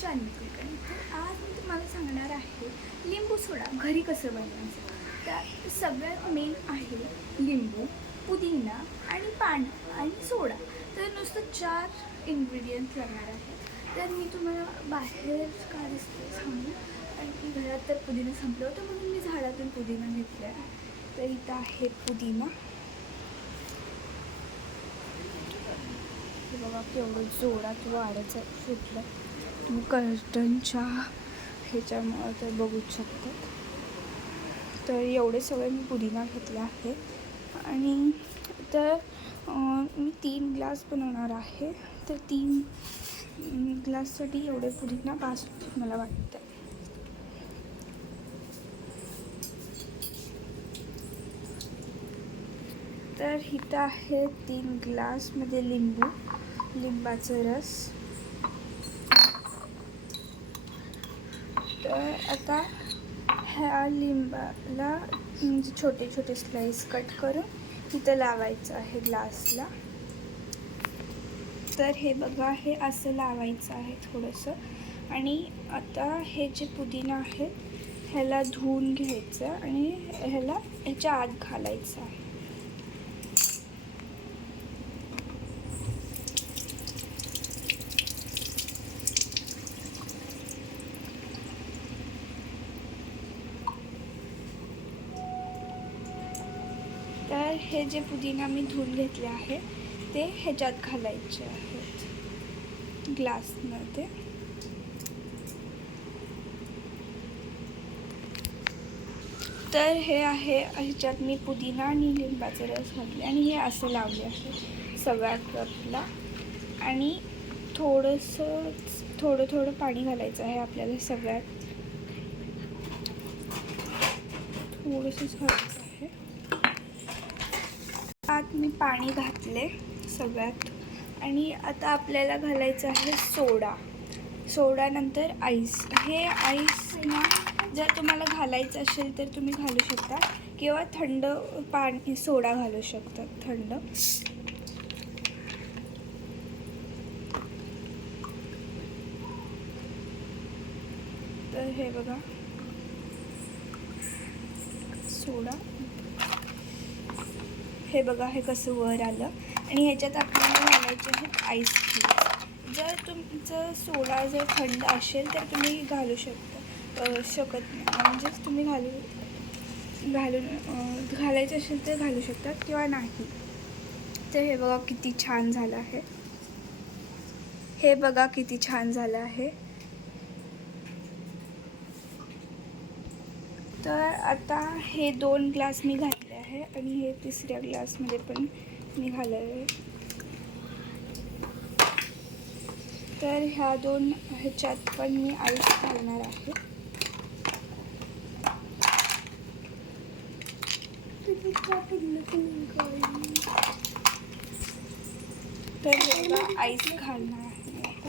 जानवी कुलकर्णी. तर आज मी तुम्हाला सांगणार आहे लिंबू सोडा घरी कसं बनवायचं. तर सगळ्यात मेन आहे लिंबू, पुदिना आणि पाणी आणि सोडा. तर नुसतं 4 इन्ग्रेडियंट्स लागणार आहेत. तर मी तुम्हाला बाहेर का दिसते सांगू, कारण की घरात तर पुदिना संपलं होतं म्हणून मी झाडातून पुदिना घेतला आहे. तर इथं आहे पुदिना. हे बघा केवढं जोरात वाढायचं सुटलं. तुम्ही कर्टनच्या ह्याच्यामुळं तर बघू शकतात. तर एवढे सगळे मी पुदिना घेतला आहे आणि तर मी 3 ग्लास बनवणार आहे. तर 3 ग्लाससाठी एवढे पुदिना बास होतील मला वाटतं. तर इथं आहे 3 ग्लासमध्ये लिंबाचा रस. तर आता ह्या लिंबाला म्हणजे छोटे छोटे स्लाइस कट करून इथं लावायचं आहे ग्लासला. तर हे बघा, हे असं लावायचं आहे थोडंसं. आणि आता हे जे पुदिना आहे ह्याला धुवून घ्यायचं आणि ह्याच्या आत घालायचं आहे. तर हे जे पुदिना मी धुवून घेतले आहे ते ह्याच्यात घालायचे आहेत ग्लासमध्ये. तर हे आहे, ह्याच्यात मी पुदिना आणि लिंबाचे रस घातले आणि हे असं लावले आहे सगळ्या कपला. आणि थोडं पाणी घालायचं आहे आपल्याला. सगळ्यात थोडंसंच घालायचं आहे. आत मी पाणी घातले सगळ्यात. आणि आता आपल्याला घालायचं आहे सोडा नंतर आईस. हे आईस ना जर तुम्हाला घालायचं असेल तर तुम्ही घालू शकता किंवा थंड पाणी सोडा घालू शकता थंड. तर हे बघा सोडा, हे बघा हे कसं वर आलं. आणि ह्याच्यात आपल्याला घालायचे आहेत आईस क्यूब्स. जर तुमचं सोडा जर थंड असेल तर तुम्ही घालू शकत नाही, म्हणजेच तुम्ही घालायचं असेल तर घालू शकतात किंवा नाही. तर हे बघा किती छान झालं आहे. हे बघा किती छान झालं आहे. तर आता हे 2 ग्लास मी घातले आहे आणि हे 3ऱ्या ग्लासमध्ये पण मी घालले. तर ह्या 2 ह्याच्यात पण मी आईस घालणार आहे. तर हे बघा आईस घालणार आहे आता.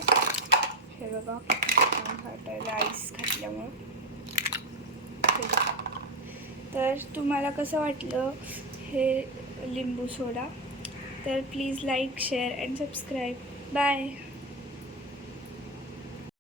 हे बघा फाटायला आईस घातल्यामुळं. तर तुम्हाला कसं वाटलं हे लिंबू सोडा. तर please like, share and subscribe. Bye.